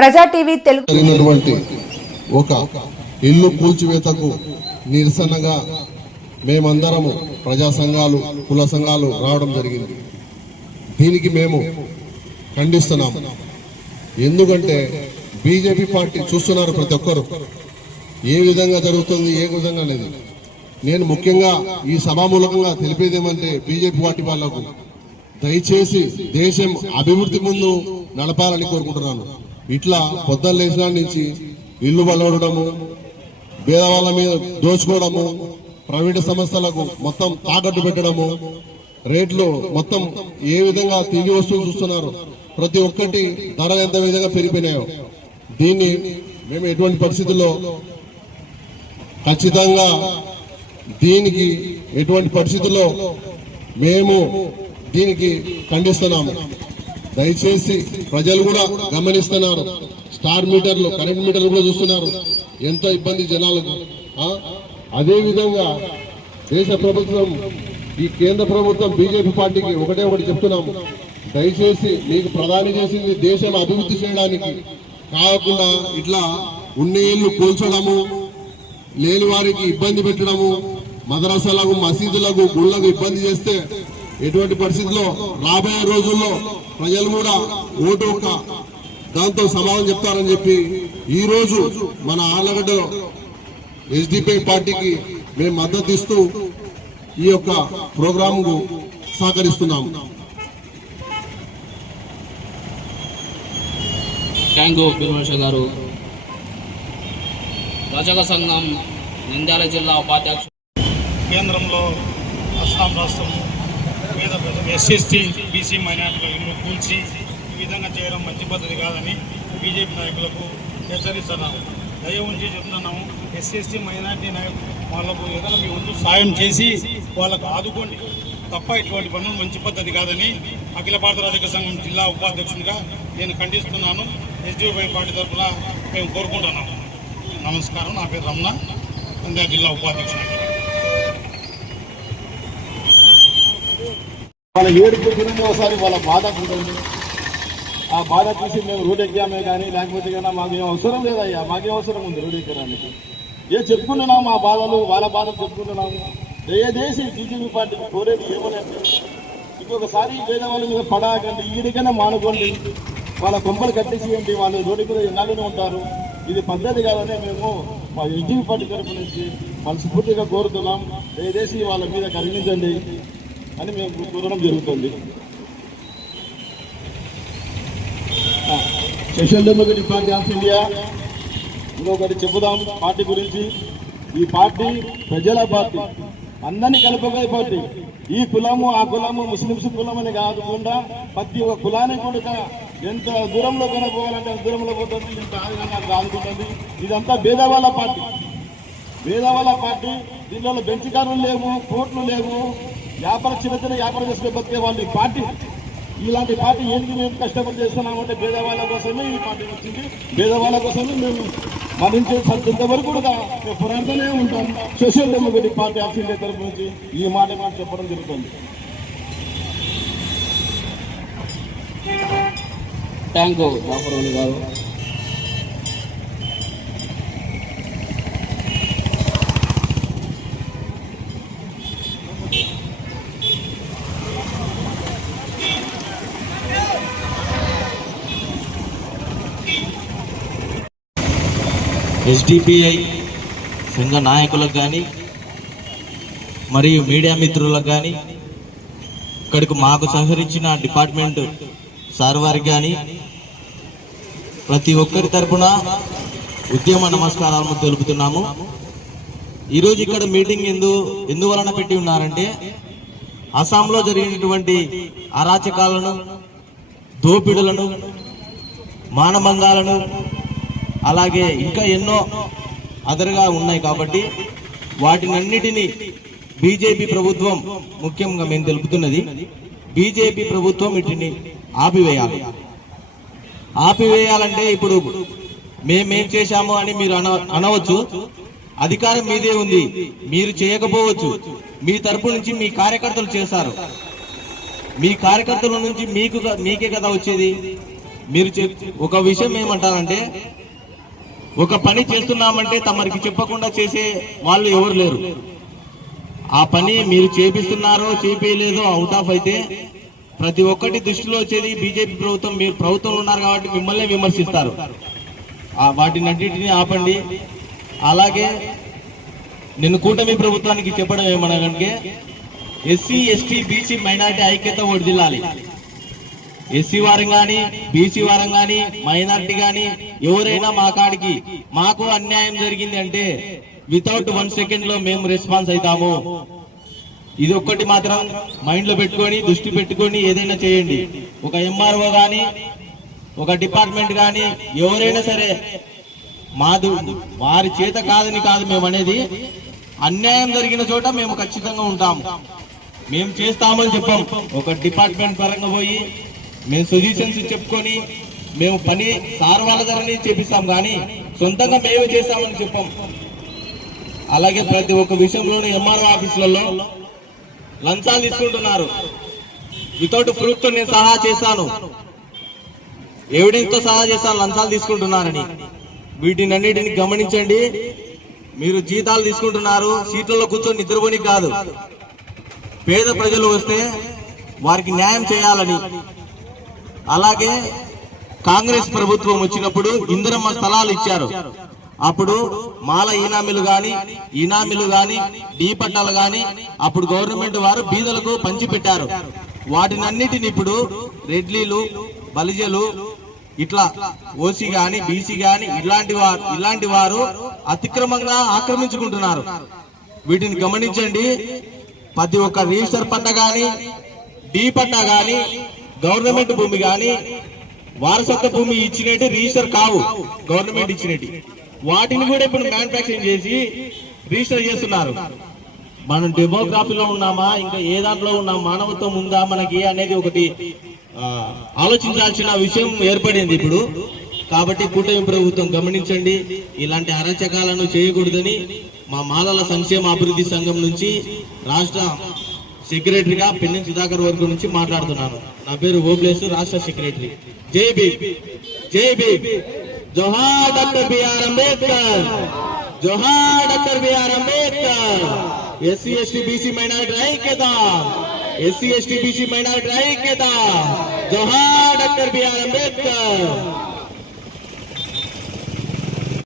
ప్రజా టీవీ తెలుగు జరిగినటువంటి ఒక ఇల్లు కూల్చివేతకు నిరసనగా మేమందరము ప్రజా సంఘాలు కుల సంఘాలు రావడం జరిగింది. దీనికి మేము ఖండిస్తున్నాము ఎందుకంటే బీజేపీ పార్టీ చూస్తున్నారు ప్రతి ఒక్కరు. ఏ విధంగా జరుగుతుంది ఏ విధంగా లేదు. నేను ముఖ్యంగా ఈ సభామూలకంగా తెలిపేది ఏమంటే బీజేపీ పార్టీ వాళ్ళకు దయచేసి దేశం అభివృద్ధి ముందు నడపాలని కోరుకుంటున్నాను. ఇట్లా పొద్దున్న లేచిన నుంచి ఇల్లు బలవడము పేదవాళ్ళ మీద దోచుకోవడము ప్రైవేటు సంస్థలకు మొత్తం తాకట్టు పెట్టడము రేట్లు మొత్తం ఏ విధంగా తిండి వస్తువులు చూస్తున్నారు ప్రతి ఒక్కటి ధరలు ఎంత విధంగా పెరిగిపోయినాయో దీన్ని మేము ఎటువంటి పరిస్థితుల్లో ఖచ్చితంగా దీనికి ఎటువంటి పరిస్థితుల్లో మేము దీనికి ఖండిస్తున్నాము. దయచేసి ప్రజలు కూడా గమనిస్తున్నారు. స్టార్ మీటర్లు కరెంట్ మీటర్లు కూడా చూస్తున్నారు. ఎంతో ఇబ్బంది జనాలకు అదేవిధంగా దేశ ప్రభుత్వం ఈ కేంద్ర ప్రభుత్వం బీజేపీ పార్టీకి ఒకటే ఒకటి చెప్తున్నాము. దయచేసి మీకు ప్రధాని చేసింది దేశం అభివృద్ధి చేయడానికి కాకుండా ఇట్లా ఉన్నేళ్ళు కూల్చడము లేని వారికి ఇబ్బంది పెట్టడము మదరసాలకు మసీదులకు గుళ్ళకు ఇబ్బంది చేస్తే ఎటువంటి పరిస్థితుల్లో రాబోయే రోజుల్లో ప్రజలు కూడా ఓటు ఒక దాంతో సమాధానం చెప్తారని చెప్పి ఈ రోజు మన ఆలగడ్డలో ఎస్డిపి పార్టీకి మేము మద్దతు ఇస్తూ ఈ యొక్క ప్రోగ్రాంకు సహకరిస్తున్నాము. Thank you Bheemeshwara garu. రజక సంఘం నంద్యాల జిల్లా ఉపాధ్యక్షుడు. కేంద్రంలో అస్సాం రాష్ట్రం ఎస్ఎస్టీ బీసీ మైనార్టీల ఇల్లు కూల్చి ఈ విధంగా చేయడం మంచి పద్ధతి కాదని బీజేపీ నాయకులకు హెచ్చరిస్తున్నాము. దయ ఉంచి చెప్తున్నాము ఎస్ఎస్టీ మైనార్టీ నాయకులు వాళ్ళకు ఏదైనా మీ వంతు సాయం చేసి వాళ్ళకు ఆదుకోండి. తప్ప ఇటువంటి పనులు మంచి పద్ధతి కాదని అఖిల భారత రాజకీయ సంఘం జిల్లా ఉపాధ్యక్షునిగా నేను ఖండిస్తున్నాను. ఎస్డిఓపై పార్టీ తరఫున మేము కోరుకుంటున్నాము. నమస్కారం. నా పేరు రమణ. నంద్యాల జిల్లా ఉపాధ్యక్షుడు వాళ్ళ ఏడుపు గురించి ఒకసారి వాళ్ళ బాధ ఉంటుంది ఆ బాధ చూసి మేము రోడ్ ఎక్కామే కానీ లేకపోతే కానీ మాకేం అవసరం లేదయ్యా మాకేం అవసరం ఉంది రోడ్ ఎక్కడానికి. ఏ చెప్పుకుంటున్నాము మా బాధలు వాళ్ళ బాధలు చెప్పుకుంటున్నాము. దయచేసి బీజేపీ పార్టీకి కోరేది ఏమనండి ఇంకొకసారి పేదవాళ్ళ మీద పడాకండి ఈడికైనా మానుకోండి. వాళ్ళ కొంపలు కట్టేసేయండి వాళ్ళు రోడ్డు మీద ఎన్నాళ్ళనే ఉంటారు. ఇది పద్ధతి కాదని మేము మా బీజేపీ పార్టీ తరఫు నుంచి మనస్ఫూర్తిగా కోరుతున్నాం. దయచేసి వాళ్ళ మీద కరిగించండి అని మేము కోరడం జరుగుతుంది. Social Democratic Party of India ఇంకొకటి చెబుదాం పార్టీ గురించి ఈ పార్టీ ప్రజల పార్టీ అందరినీ కలుపుకునే పార్టీ. ఈ కులము ఆ కులము ముస్లింస్ కులం అని కాకుండా ప్రతి ఒక్క కులాన్ని కూడా ఎంత దూరంలో కొనకపోవాలంటే అంత దూరంలో పోతుంది ఇంత ఆదిగా ఆదుకుంటుంది ఇదంతా భేదవాళ్ళ పార్టీ. భేదవాళ్ళ పార్టీ దీనిలో బెంచికారులు లేవు కోట్లు లేవు. వ్యాపారం చిన్న చిన్న వ్యాపారం చేసుకుని బతికే వాళ్ళు ఈ పార్టీ. ఇలాంటి పార్టీ ఏంటి మేము కష్టపడి చేస్తున్నామంటే పేదవాళ్ళ కోసమే ఈ పార్టీ వచ్చింది. పేదవాళ్ళ కోసమే మేము మరించే సంత వరకు కూడా మేము పోరాడుతూనే ఉంటాం. Social Democratic Party of India తరపు నుంచి ఈ మాట మాట చెప్పడం జరుగుతుంది. థ్యాంక్ యూ జాఫర్ గారు ఎస్డిపిఐ సంఘ నాయకులకు కానీ మరియు మీడియా మిత్రులకు కానీ ఇక్కడికి మాకు సహకరించిన డిపార్ట్మెంట్ సార్ వారికి కానీ ప్రతి ఒక్కరి తరఫున ఉద్యమ నమస్కారాలను తెలుపుతున్నాము. ఈరోజు ఇక్కడ మీటింగ్ ఎందు ఎందువలన పెట్టి ఉన్నారంటే అస్సాంలో జరిగినటువంటి అరాచకాలను దోపిడులను మానభంగాలను అలాగే ఇంకా ఎన్నో అదరుగా ఉన్నాయి కాబట్టి వాటినన్నిటినీ బీజేపీ ప్రభుత్వం ముఖ్యంగా మేము తెలుపుతున్నది బీజేపీ ప్రభుత్వం వీటిని ఆపివేయాలి. ఆపివేయాలంటే ఇప్పుడు మేమేం చేశాము అని మీరు అన అనవచ్చు. అధికారం మీదే ఉంది. మీరు చేయకపోవచ్చు. మీ తరపు నుంచి మీ కార్యకర్తలు చేశారు. మీ కార్యకర్తల నుంచి మీకు మీకే కదా వచ్చేది. మీరు చెప్- ఒక విషయం ఏమంటారంటే ఒక పని చేస్తున్నామంటే తమరికి చెప్పకుండా చేసే వాళ్ళు ఎవరు లేరు. ఆ పని మీరు చేపిస్తున్నారో చేపియలేదో అవుట్ ఆఫ్ అయితే ప్రతి ఒక్కటి దృష్టిలో వచ్చేది బీజేపీ ప్రభుత్వం. మీరు ప్రభుత్వంలో ఉన్నారు కాబట్టి మిమ్మల్ని విమర్శిస్తారు. ఆ ఆపండి. అలాగే నేను కూటమి ప్రభుత్వానికి చెప్పడం ఏమనగంటే ఎస్సీ ఎస్టీ బీసీ మైనార్టీ ఐక్యత వర్దిల్లాలి ఎస్సీ వారం కానీ బీసీ వారం కానీ మైనార్టీ కానీ ఎవరైనా మా కాడికి మాకు అన్యాయం జరిగింది అంటే వితౌట్ వన్ సెకండ్లో మేము రెస్పాన్స్ అవుతాము ఇది ఒక్కటి మాత్రం మైండ్లో పెట్టుకొని దృష్టి పెట్టుకొని ఏదైనా చేయండి. ఒక ఎంఆర్ఓ కానీ ఒక డిపార్ట్మెంట్ కానీ ఎవరైనా సరే మాదు వారి చేత కాదని కాదు మేము అనేది అన్యాయం జరిగిన చోట మేము ఖచ్చితంగా ఉంటాము. మేము చేస్తామని చెప్పాం. ఒక డిపార్ట్మెంట్ పరంగా పోయి మేము సొల్యూషన్స్ చెప్పుకొని మేము పని సార్ వాళ్ళ ధరని చేపిస్తాం కానీ సొంతంగా మేము చేస్తామని చెప్పాం. అలాగే ప్రతి ఒక్క విషయంలోనూ ఎంఆర్ఓ ఆఫీసులలో లంచాలు తీసుకుంటున్నారు. వితౌట్ ప్రూఫ్తో నేను సహా చేశాను. ఎవిడెన్స్తో సహా చేస్తాను లంచాలు తీసుకుంటున్నారని. వీటిని అన్నిటిని గమనించండి. మీరు జీతాలు తీసుకుంటున్నారు సీట్లలో కూర్చొని నిద్రపోని కాదు. పేద ప్రజలు వస్తే వారికి న్యాయం చేయాలని. అలాగే కాంగ్రెస్ ప్రభుత్వం వచ్చినప్పుడు ఇందిరమ్మ స్థలాలు ఇచ్చారు. అప్పుడు మాల ఈనామిలు గాని ఈనామిలు గాని డీ పట్టాలు గాని అప్పుడు గవర్నమెంట్ వారు బీదలకు పంచిపెట్టారు. వాటినన్నిటిని ఇప్పుడు రెడ్లీలు బలిజలు ఇట్లా ఓసీ గాని బీసీ గాని ఇలాంటి వారు ఇలాంటి వారు అతిక్రమంగా ఆక్రమించుకుంటున్నారు. వీటిని గమనించండి. ప్రతి ఒక్క రిజిస్టర్ పట్ట గాని డీ పట్ట గాని గవర్నమెంట్ భూమి కానీ వారసత్వ భూమి ఇచ్చినట్టు రిజిస్టర్ కావు గవర్నమెంట్ ఇచ్చినట్టు. వాటిని కూడా ఇప్పుడు మ్యానుఫాక్చరింగ్ చేసి రిజిస్టర్ చేస్తున్నారు. మనం డెమోగ్రఫీలో ఉన్నామా ఇంకా ఏ దాంట్లో ఉన్నాం మానవత్వం ఉందా మనకి అనేది ఒకటి ఆలోచించాల్సిన విషయం ఏర్పడింది ఇప్పుడు. కాబట్టి కూటమి ప్రభుత్వం గమనించండి ఇలాంటి అరచకాలను చేయకూడదని మా మాలల సంక్షేమ అభివృద్ధి సంఘం నుంచి రాష్ట్ర సెక్రటరీగా పెన్నెం సుధాకర్ వర్గం నుంచి మాట్లాడుతున్నాను. నా పేరు ఓబ్లేసు రాష్ట్ర సెక్రటరీ. జై భీమ్. జై భీమ్. జోహార్ డాక్టర్ బిఆర్ అంబేద్కర్. జోహార్ doctor BR Ambedkar. SC ST BC minority ఐక్యత. ఎస్సీ ఎస్టీ బీసీ మైనారిటీ ఐక్యత. జోహార్ డాక్టర్ బిఆర్ అంబేద్కర్.